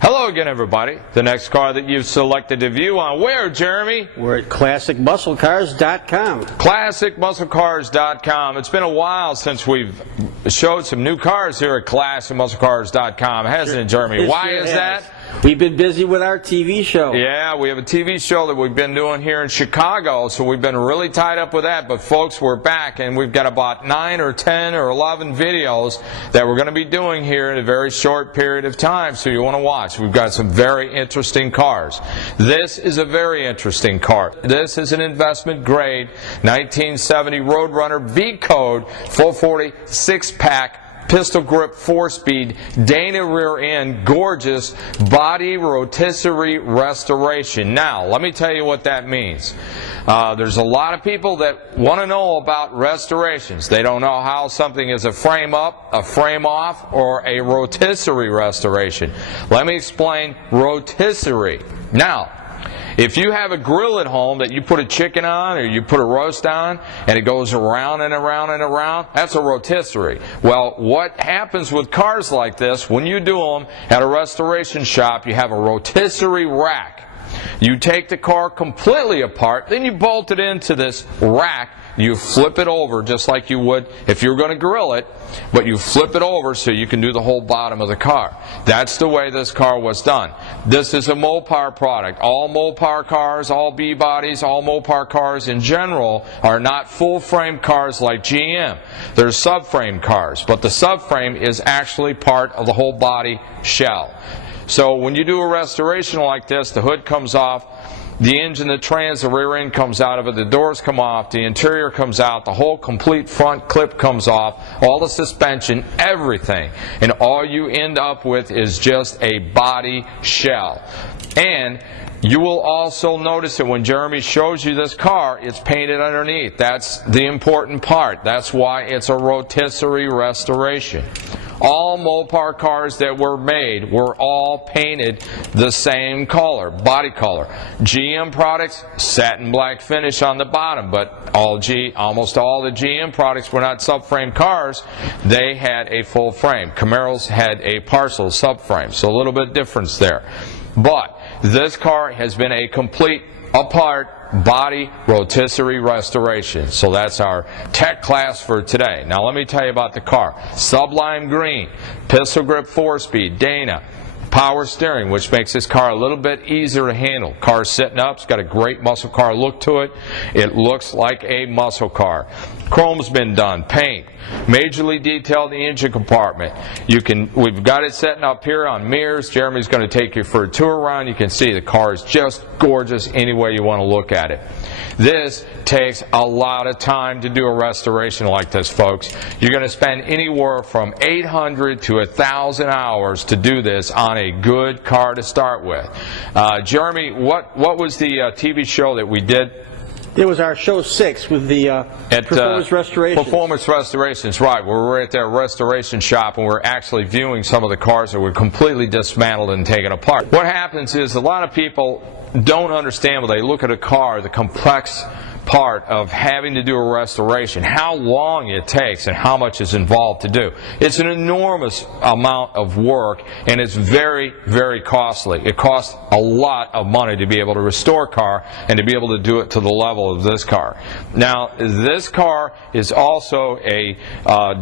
Hello again, everybody. The next car that you've selected to view on where, Jeremy? We're at ClassicMuscleCars.com. ClassicMuscleCars.com. It's been a while since we've showed some new cars here at ClassicMuscleCars.com, hasn't it, Jeremy? Why is that? We've been busy with our TV show. Yeah, we have a TV show that we've been doing here in Chicago, so we've been really tied up with that. But folks, we're back, and we've got about 9 or 10 or 11 videos that we're going to be doing here in a very short period of time, so you want to watch. We've got some very interesting cars. This is a very interesting car. This is an investment grade 1970 Roadrunner V Code 440 6-pack. Pistol grip 4-speed, Dana rear end, gorgeous body rotisserie restoration. Now, let me tell you what that means. There's a lot of people that want to know about restorations. They don't know how something is a frame up, a frame off, or a rotisserie restoration. Let me explain rotisserie. Now, if you have a grill at home that you put a chicken on or you put a roast on and it goes around and around and around, that's a rotisserie. Well, what happens with cars like this, when you do them at a restoration shop, you have a rotisserie rack. You take the car completely apart, then you bolt it into this rack. You flip it over just like you would if you were going to grill it, but you flip it over so you can do the whole bottom of the car. That's the way this car was done. This is a Mopar product. All Mopar cars, all B-bodies, all Mopar cars in general are not full-frame cars like GM. They're subframe cars, but the subframe is actually part of the whole body shell. So when you do a restoration like this, the hood comes off, the engine, the trans, the rear end comes out of it, the doors come off, the interior comes out, the whole complete front clip comes off, all the suspension, everything. And all you end up with is just a body shell. And you will also notice that when Jeremy shows you this car, it's painted underneath. That's the important part. That's why it's a rotisserie restoration. All Mopar cars that were made were all painted the same color, body color. GM products, satin black finish on the bottom, but almost all the GM products were not subframe cars. They had a full frame. Camaros had a partial subframe, so a little bit difference there. But this car has been a complete apart body rotisserie restoration. So that's our tech class for today. Now let me tell you about the car. Sublime green, pistol grip 4-speed, Dana, power steering, which makes this car a little bit easier to handle. Car's sitting up, it's got a great muscle car look to it. It looks like a muscle car. Chrome's been done, paint, majorly detailed the engine compartment. We've got it setting up here on mirrors. Jeremy's going to take you for a tour around. You can see the car is just gorgeous any way you want to look at it. This takes a lot of time to do a restoration like this, folks. You're going to spend anywhere from 800 to 1,000 hours to do this on a good car to start with. Jeremy, what was the TV show that we did? It was our show 6 with the Performance Restorations. Performance Restorations, right. We were at their restoration shop and we're actually viewing some of the cars that were completely dismantled and taken apart. What happens is a lot of people don't understand when they look at a car, the complex part of having to do a restoration, how long it takes and how much is involved to do. It's an enormous amount of work and it's very, very costly. It costs a lot of money to be able to restore a car and to be able to do it to the level of this car. Now, this car is also a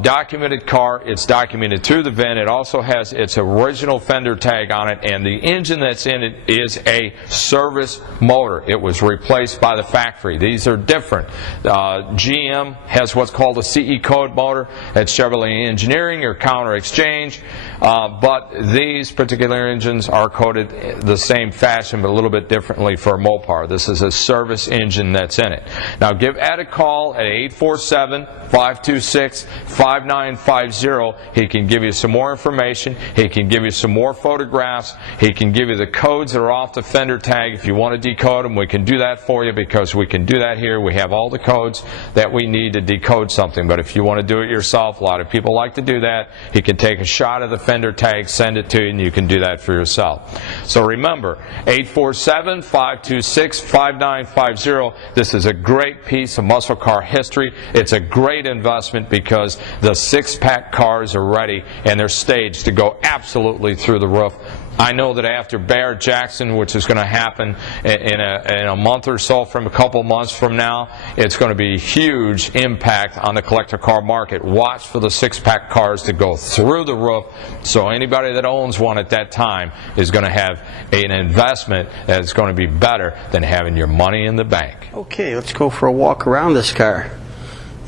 documented car. It's documented through the VIN. It also has its original fender tag on it, and the engine that's in it is a service motor. It was replaced by the factory. These are different. GM has what's called a CE code motor. It's Chevrolet Engineering or Counter Exchange, but these particular engines are coded the same fashion but a little bit differently for a Mopar. This is a service engine that's in it. Now give Ed a call at 847-526-5950. He can give you some more information. He can give you some more photographs. He can give you the codes that are off the fender tag. If you want to decode them, we can do that for you because we can do that here. We have all the codes that we need to decode something, but if you want to do it yourself, a lot of people like to do that. You can take a shot of the fender tag, send it to you, and you can do that for yourself. So remember, 847-526-5950. This is a great piece of muscle car history. It's a great investment because the 6-pack cars are ready and they're staged to go absolutely through the roof I know that after Barrett-Jackson, which is going to happen in a month or so, from a couple months from now, it's going to be a huge impact on the collector car market. Watch for the six-pack cars to go through the roof, so anybody that owns one at that time is going to have an investment that's going to be better than having your money in the bank. Okay, let's go for a walk around this car.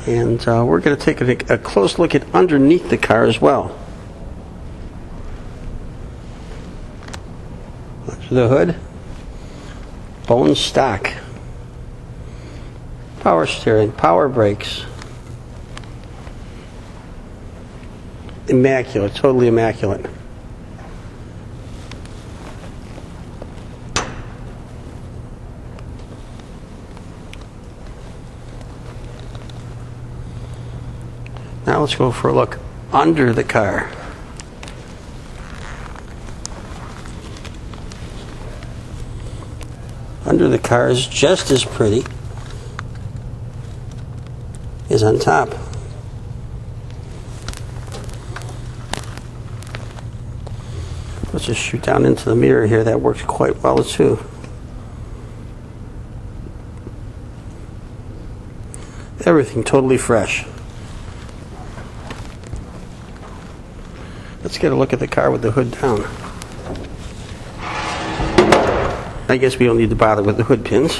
And we're going to take a close look at underneath the car as well. Under the hood, bone stock, power steering, power brakes. Immaculate, totally immaculate. Now let's go for a look under the car. Under the car is just as pretty as on top. Let's just shoot down into the mirror here. That works quite well too. Everything totally fresh. Let's get a look at the car with the hood down. I guess we don't need to bother with the hood pins.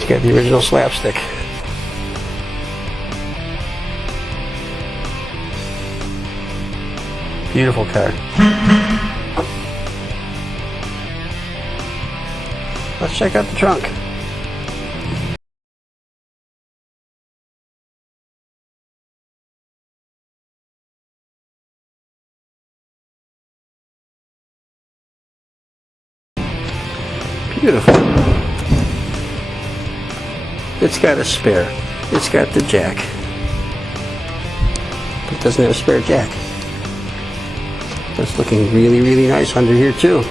It's got the original slapstick. Beautiful car. Let's check out the trunk. Beautiful. It's got a spare. It's got the jack. But it doesn't have a spare jack. That's looking really, really nice under here too.